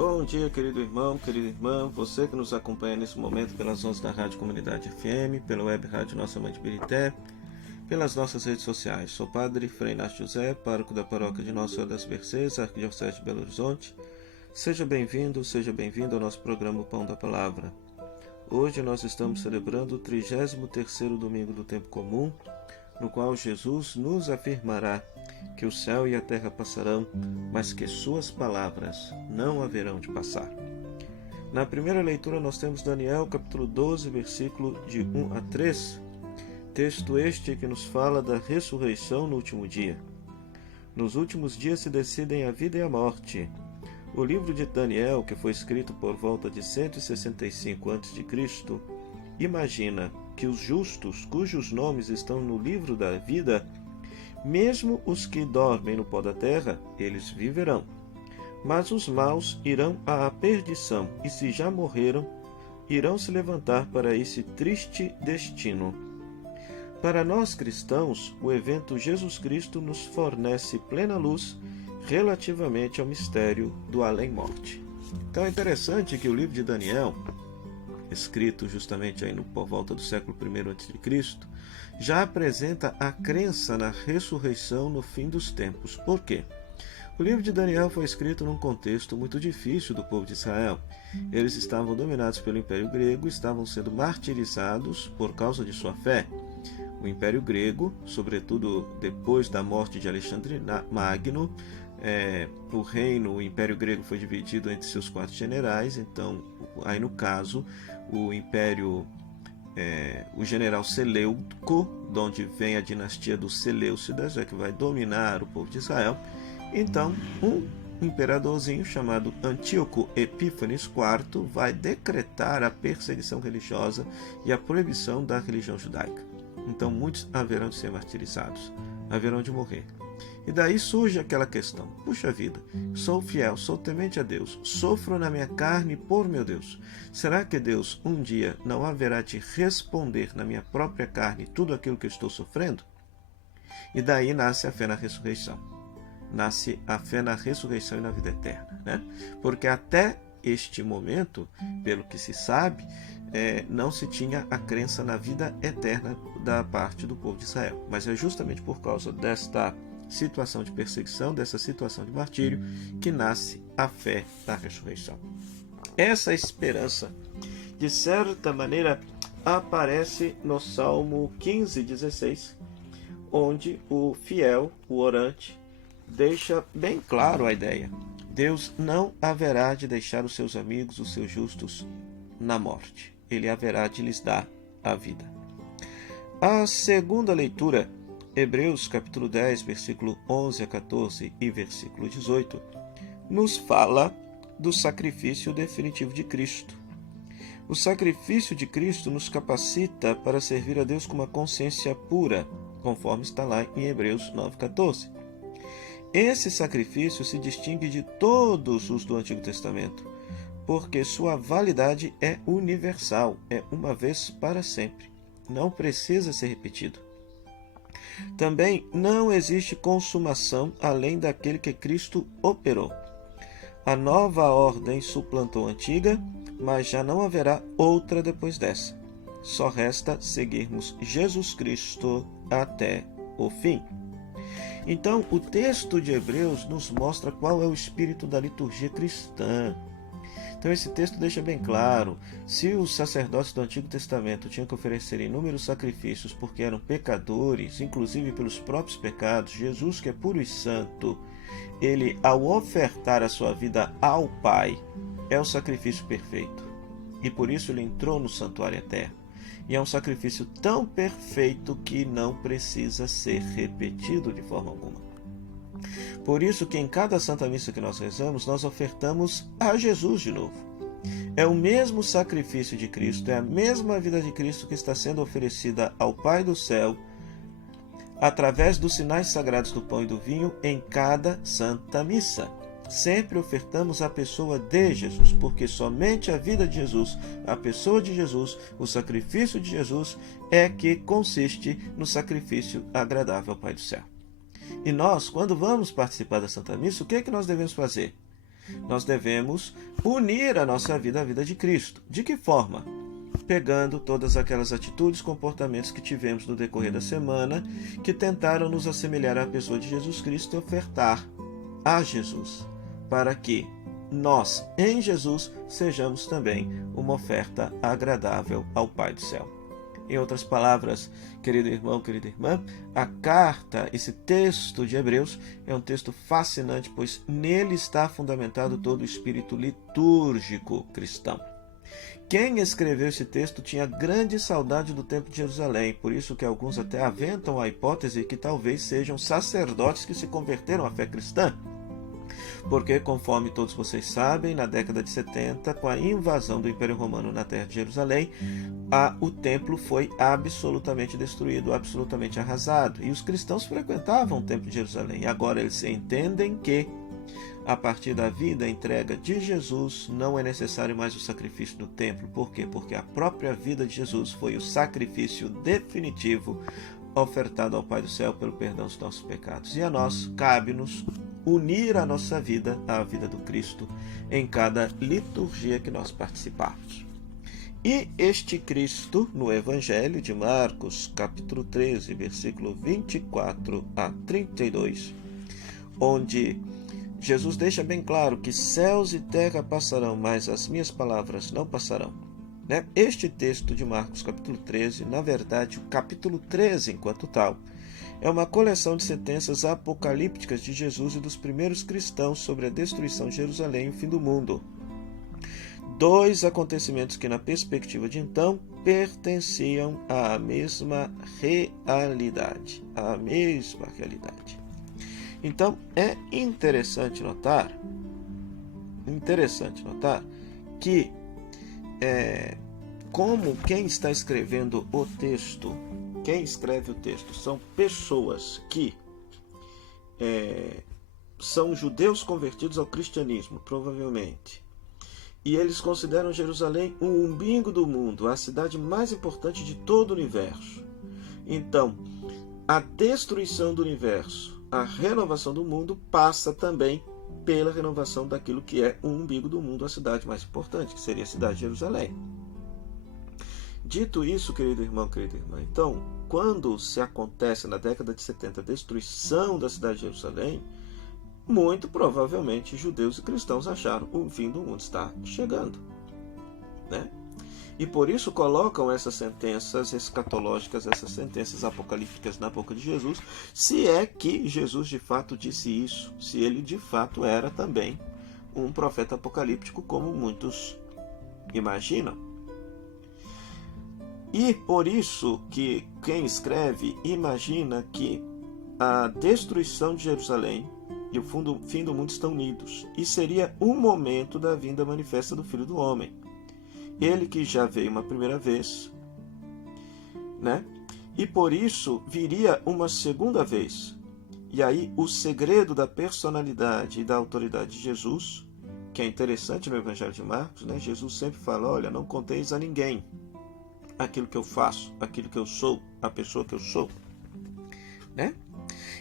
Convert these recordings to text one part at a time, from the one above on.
Bom dia, querido irmão, querida irmã, você que nos acompanha nesse momento pelas ondas da Rádio Comunidade FM, pela web rádio Nossa Mãe de Birité, pelas nossas redes sociais. Sou Padre Frei Inácio José, pároco da paróquia de Nossa Senhora das Mercês, Arquidiocese de Belo Horizonte. Seja bem-vindo ao nosso programa Pão da Palavra. Hoje nós estamos celebrando o 33º domingo do tempo comum, no qual Jesus nos afirmará que o céu e a terra passarão, mas que suas palavras não haverão de passar. Na primeira leitura nós temos Daniel, capítulo 12, versículo de 1 a 3, texto este que nos fala da ressurreição no último dia. Nos últimos dias se decidem a vida e a morte. O livro de Daniel, que foi escrito por volta de 165 a.C., imagina que os justos, cujos nomes estão no livro da vida, mesmo os que dormem no pó da terra, eles viverão. Mas os maus irão à perdição, e se já morreram, irão se levantar para esse triste destino. Para nós cristãos, o evento Jesus Cristo nos fornece plena luz relativamente ao mistério do além-morte. Então é interessante que o livro de Daniel, escrito justamente aí por volta do século I a.C., já apresenta a crença na ressurreição no fim dos tempos. Por quê? O livro de Daniel foi escrito num contexto muito difícil do povo de Israel. Eles estavam dominados pelo Império Grego, estavam sendo martirizados por causa de sua fé. O Império Grego, sobretudo depois da morte de Alexandre Magno, o Império Grego foi dividido entre seus 4 generais. Então, aí no caso, o general Seleuco, de onde vem a dinastia dos Seleucidas, que vai dominar o povo de Israel. Então, um imperadorzinho chamado Antíoco Epífanes IV vai decretar a perseguição religiosa e a proibição da religião judaica. Então, muitos haverão de ser martirizados, haverão de morrer. E daí surge aquela questão: puxa vida, sou fiel, sou temente a Deus, sofro na minha carne por meu Deus. Será que Deus um dia não haverá de responder na minha própria carne tudo aquilo que eu estou sofrendo? E daí nasce a fé na ressurreição. Nasce a fé na ressurreição e na vida eterna, né? Porque até este momento, pelo que se sabe, não se tinha a crença na vida eterna da parte do povo de Israel. Mas é justamente por causa desta situação de perseguição, dessa situação de martírio, que nasce a fé da ressurreição. Essa esperança, de certa maneira, aparece no Salmo 15:16, onde o fiel, o orante, deixa bem claro a ideia: Deus não haverá de deixar os seus amigos, os seus justos, na morte. Ele haverá de lhes dar a vida. A segunda leitura, Hebreus capítulo 10, versículo 11 a 14 e versículo 18, nos fala do sacrifício definitivo de Cristo. O sacrifício de Cristo nos capacita para servir a Deus com uma consciência pura, conforme está lá em Hebreus 9:14. Esse sacrifício se distingue de todos os do Antigo Testamento, porque sua validade é universal, é uma vez para sempre, não precisa ser repetido. Também não existe consumação além daquele que Cristo operou. A nova ordem suplantou a antiga, mas já não haverá outra depois dessa. Só resta seguirmos Jesus Cristo até o fim. Então, o texto de Hebreus nos mostra qual é o espírito da liturgia cristã. Então esse texto deixa bem claro: se os sacerdotes do Antigo Testamento tinham que oferecer inúmeros sacrifícios porque eram pecadores, inclusive pelos próprios pecados, Jesus, que é puro e santo, ele, ao ofertar a sua vida ao Pai, é o sacrifício perfeito. E por isso ele entrou no santuário eterno. E é um sacrifício tão perfeito que não precisa ser repetido de forma alguma. Por isso que em cada Santa Missa que nós rezamos, nós ofertamos a Jesus de novo. É o mesmo sacrifício de Cristo, é a mesma vida de Cristo que está sendo oferecida ao Pai do céu, através dos sinais sagrados do pão e do vinho, em cada Santa Missa. Sempre ofertamos a pessoa de Jesus, porque somente a vida de Jesus, a pessoa de Jesus, o sacrifício de Jesus é que consiste no sacrifício agradável ao Pai do céu. E nós, quando vamos participar da Santa Missa, o que é que nós devemos fazer? Nós devemos unir a nossa vida à vida de Cristo. De que forma? Pegando todas aquelas atitudes, comportamentos que tivemos no decorrer da semana, que tentaram nos assemelhar à pessoa de Jesus Cristo e ofertar a Jesus, para que nós, em Jesus, sejamos também uma oferta agradável ao Pai do céu. Em outras palavras, querido irmão, querida irmã, a carta, esse texto de Hebreus, é um texto fascinante, pois nele está fundamentado todo o espírito litúrgico cristão. Quem escreveu esse texto tinha grande saudade do Templo de Jerusalém, por isso que alguns até aventam a hipótese que talvez sejam sacerdotes que se converteram à fé cristã. Porque, conforme todos vocês sabem, na década de 70, com a invasão do Império Romano na terra de Jerusalém, o templo foi absolutamente destruído, absolutamente arrasado. E os cristãos frequentavam o Templo de Jerusalém. E agora eles entendem que, a partir da vida entrega de Jesus, não é necessário mais o sacrifício do templo. Por quê? Porque a própria vida de Jesus foi o sacrifício definitivo ofertado ao Pai do céu pelo perdão dos nossos pecados. E a nós cabe-nos unir a nossa vida à vida do Cristo em cada liturgia que nós participarmos. E este Cristo, no Evangelho de Marcos, capítulo 13, versículo 24 a 32, onde Jesus deixa bem claro que céus e terra passarão, mas as minhas palavras não passarão. Este texto de Marcos, capítulo 13, na verdade, o capítulo 13, enquanto tal, é uma coleção de sentenças apocalípticas de Jesus e dos primeiros cristãos sobre a destruição de Jerusalém e o fim do mundo. Dois acontecimentos que, na perspectiva de então, pertenciam à mesma realidade. À mesma realidade. Então, é interessante notar que, como quem está escrevendo o texto, quem escreve o texto são pessoas que são judeus convertidos ao cristianismo, provavelmente. E eles consideram Jerusalém o umbigo do mundo, a cidade mais importante de todo o universo. Então, a destruição do universo, a renovação do mundo, passa também pela renovação daquilo que é o umbigo do mundo, a cidade mais importante, que seria a cidade de Jerusalém. Dito isso, querido irmão, querida irmã, então, quando se acontece na década de 70 a destruição da cidade de Jerusalém, muito provavelmente judeus e cristãos acharam que o fim do mundo está chegando, E por isso colocam essas sentenças escatológicas, essas sentenças apocalípticas na boca de Jesus, se é que Jesus de fato disse isso, se ele de fato era também um profeta apocalíptico, como muitos imaginam. E por isso que quem escreve imagina que a destruição de Jerusalém e o fim do mundo estão unidos, e seria um momento da vinda manifesta do Filho do Homem. Ele que já veio uma primeira vez, E por isso viria uma segunda vez. E aí o segredo da personalidade e da autoridade de Jesus, que é interessante no Evangelho de Marcos, Jesus sempre fala, olha, não conteis a ninguém aquilo que eu faço, aquilo que eu sou, a pessoa que eu sou,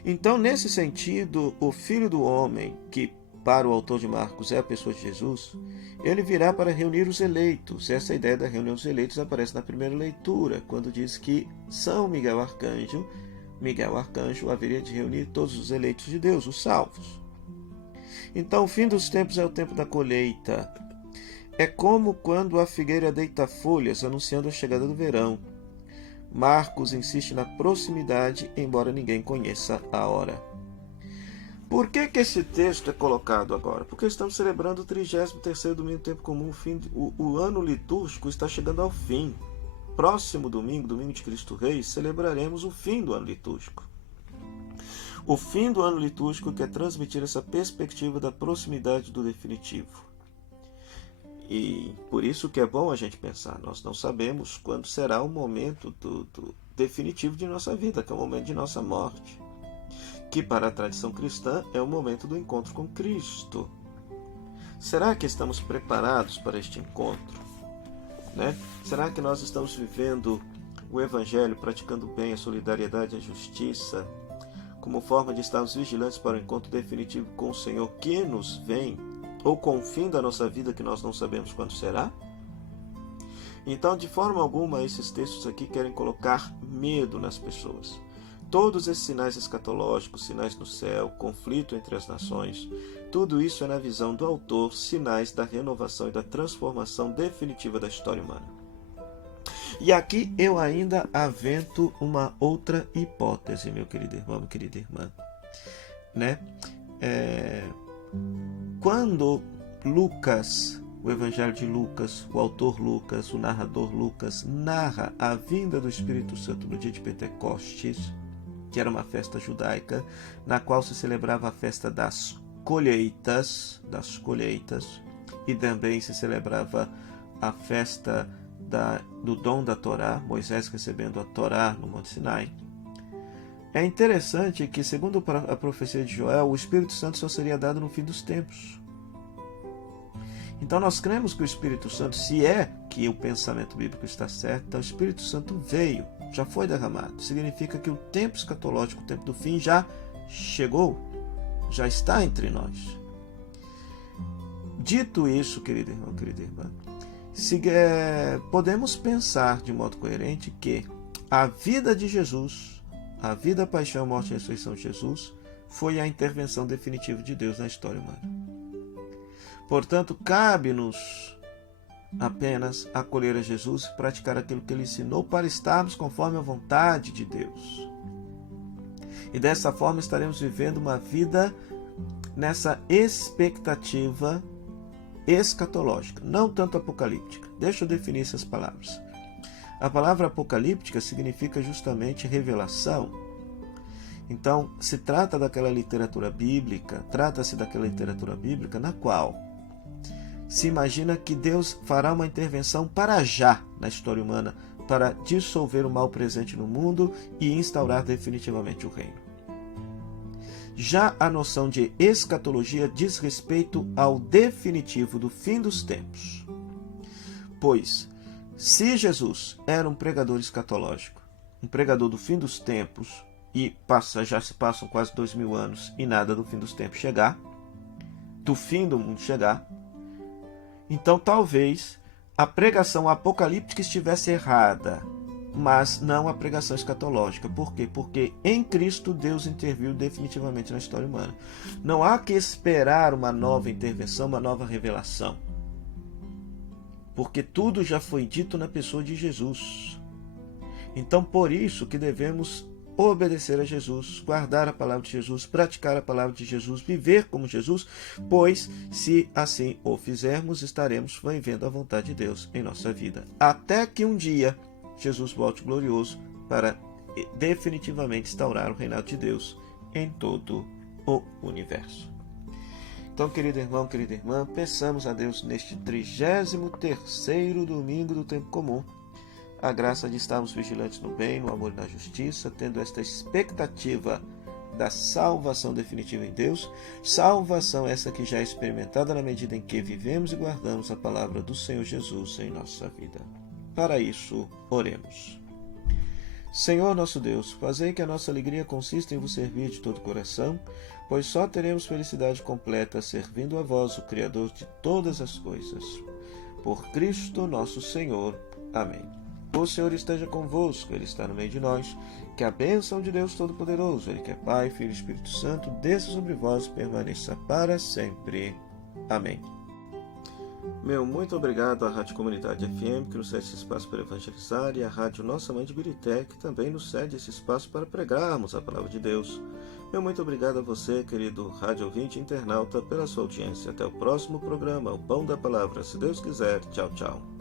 Então, nesse sentido, o Filho do Homem, que para o autor de Marcos é a pessoa de Jesus, ele virá para reunir os eleitos. Essa ideia da reunião dos eleitos aparece na primeira leitura, quando diz que São Miguel Arcanjo haveria de reunir todos os eleitos de Deus, os salvos. Então, o fim dos tempos é o tempo da colheita. É como quando a figueira deita folhas, anunciando a chegada do verão. Marcos insiste na proximidade, embora ninguém conheça a hora. Por que esse texto é colocado agora? Porque estamos celebrando o 33º domingo do tempo comum, o ano litúrgico está chegando ao fim. Próximo domingo, domingo de Cristo Rei, celebraremos o fim do ano litúrgico. O fim do ano litúrgico quer transmitir essa perspectiva da proximidade do definitivo. E por isso que é bom a gente pensar, nós não sabemos quando será o momento do definitivo de nossa vida, que é o momento de nossa morte, que para a tradição cristã é o momento do encontro com Cristo. Será que estamos preparados para este encontro? Será que nós estamos vivendo o Evangelho, praticando bem a solidariedade e a justiça, como forma de estarmos vigilantes para o encontro definitivo com o Senhor que nos vem ou com o fim da nossa vida que nós não sabemos quando será? Então, de forma alguma, esses textos aqui querem colocar medo nas pessoas. Todos esses sinais escatológicos, sinais no céu, conflito entre as nações, tudo isso é, na visão do autor, sinais da renovação e da transformação definitiva da história humana. E aqui eu ainda avento uma outra hipótese, meu querido irmão, minha querida irmã. Quando Lucas, o Evangelho de Lucas, o autor Lucas, o narrador Lucas, narra a vinda do Espírito Santo no dia de Pentecostes, que era uma festa judaica, na qual se celebrava a festa das colheitas, e também se celebrava a festa do dom da Torá, Moisés recebendo a Torá no Monte Sinai. É interessante que, segundo a profecia de Joel, o Espírito Santo só seria dado no fim dos tempos. Então nós cremos que o Espírito Santo, se é que o pensamento bíblico está certo, então o Espírito Santo veio, já foi derramado. Significa que o tempo escatológico, o tempo do fim, já chegou, já está entre nós. Dito isso, querido irmão, querida irmã, podemos pensar de modo coerente que a vida de Jesus, a vida, paixão, morte e ressurreição de Jesus, foi a intervenção definitiva de Deus na história humana. Portanto, cabe-nos apenas acolher a Jesus e praticar aquilo que ele ensinou para estarmos conforme a vontade de Deus. E dessa forma estaremos vivendo uma vida nessa expectativa escatológica, não tanto apocalíptica. Deixa eu definir essas palavras. A palavra apocalíptica significa justamente revelação. Então, se trata daquela literatura bíblica, trata-se daquela literatura bíblica na qual se imagina que Deus fará uma intervenção para já na história humana, para dissolver o mal presente no mundo e instaurar definitivamente o reino. Já a noção de escatologia diz respeito ao definitivo do fim dos tempos. Pois, se Jesus era um pregador escatológico, um pregador do fim dos tempos, e já se passam quase 2000 anos e nada do fim dos tempos chegar, do fim do mundo chegar, então talvez a pregação apocalíptica estivesse errada, mas não a pregação escatológica. Por quê? Porque em Cristo Deus interviu definitivamente na história humana. Não há que esperar uma nova intervenção, uma nova revelação. Porque tudo já foi dito na pessoa de Jesus. Então por isso que devemos obedecer a Jesus, guardar a palavra de Jesus, praticar a palavra de Jesus, viver como Jesus, pois se assim o fizermos, estaremos vivendo a vontade de Deus em nossa vida. Até que um dia Jesus volte glorioso para definitivamente instaurar o reinado de Deus em todo o universo. Então, querido irmão, querida irmã, peçamos a Deus neste 33º domingo do tempo comum, a graça de estarmos vigilantes no bem, no amor e na justiça, tendo esta expectativa da salvação definitiva em Deus, salvação essa que já é experimentada na medida em que vivemos e guardamos a palavra do Senhor Jesus em nossa vida. Para isso, oremos. Senhor nosso Deus, fazei que a nossa alegria consista em vos servir de todo o coração, pois só teremos felicidade completa servindo a vós, o Criador de todas as coisas. Por Cristo nosso Senhor. Amém. O Senhor esteja convosco, Ele está no meio de nós. Que a bênção de Deus Todo-Poderoso, Ele que é Pai, Filho e Espírito Santo, desça sobre vós e permaneça para sempre. Amém. Meu muito obrigado à Rádio Comunidade FM, que nos cede esse espaço para evangelizar, e à Rádio Nossa Mãe de Birité, que também nos cede esse espaço para pregarmos a Palavra de Deus. Meu muito obrigado a você, querido rádio ouvinte internauta, pela sua audiência. Até o próximo programa, o Pão da Palavra. Se Deus quiser, tchau, tchau.